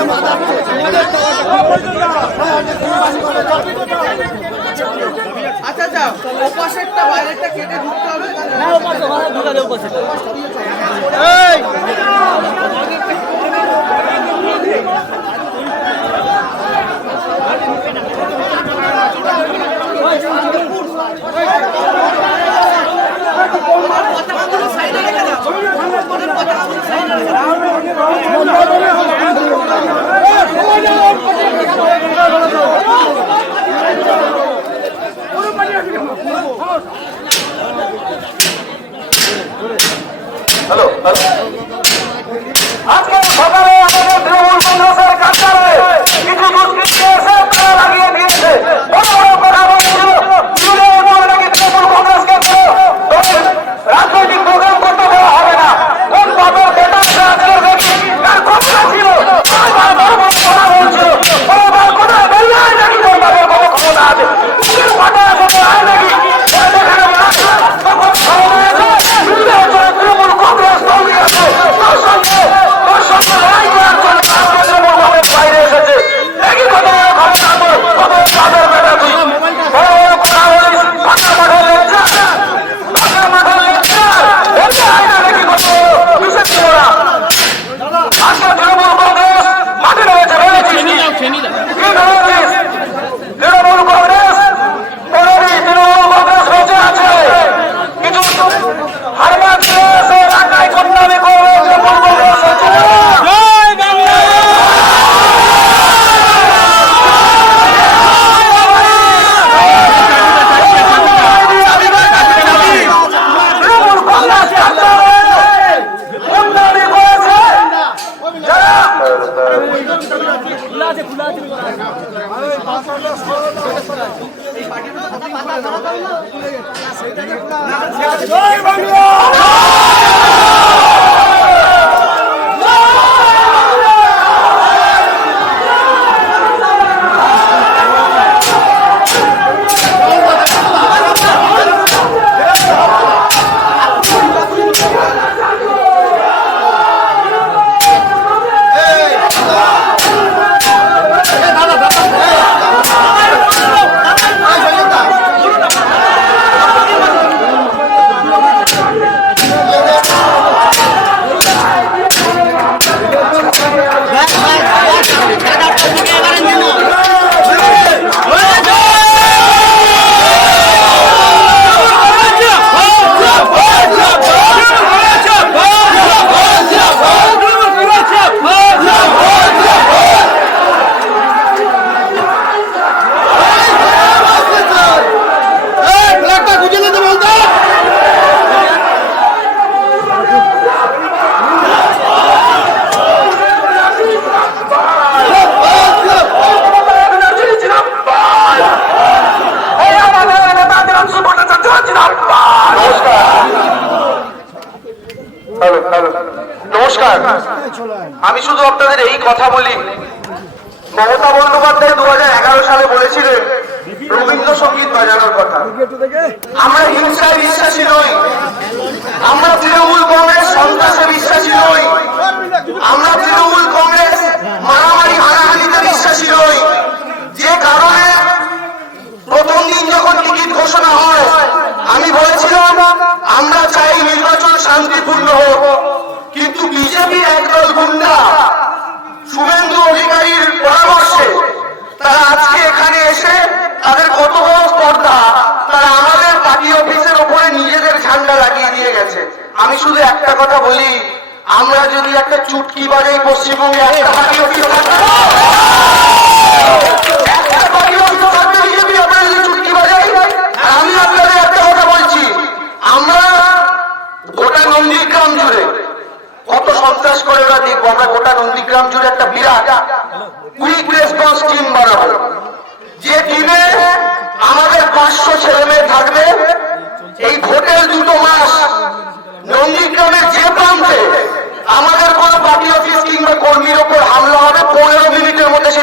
আমরা Vamos! Hello. আজকে সকালে আমাদের তৃণমূল কংগ্রেসের কার্যালয়ে কিছু দুষ্কৃতি আমি শুধু আপনাদের এই কথা বলি। মমতা বন্দ্যোপাধ্যায় দু হাজার এগারো সালে বলেছিলেন, রবীন্দ্রসঙ্গীত বাজানোর কথা। আমরা হিংসায় বিশ্বাসী নই, আমরা তৃণমূল কংগ্রেস সন্ত্রাসে বিশ্বাসী গেছে। আমি শুধু একটা কথা বলি আমরা যদি একটা চুটকি বাজাই পশ্চিমবঙ্গে একটা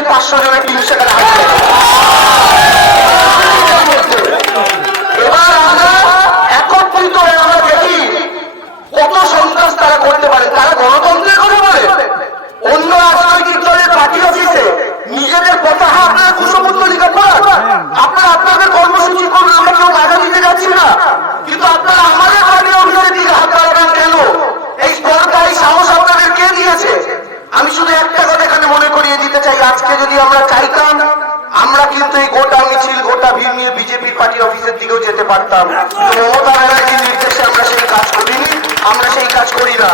পাঁচশো জনের তিনশো সেখানে আমি শুধু একটা কথা এখানে মনে করিয়ে দিতে চাই, আজকে যদি আমরা চাইতাম আমরা কিন্তু এই গোটা মিছিল, গোটা ভিড় নিয়ে বিজেপির পার্টির অফিসের দিকেও যেতে পারতাম। মমতা ব্যানার্জির নির্দেশে আমরা সেই কাজ করিনি, আমরা সেই কাজ করি না।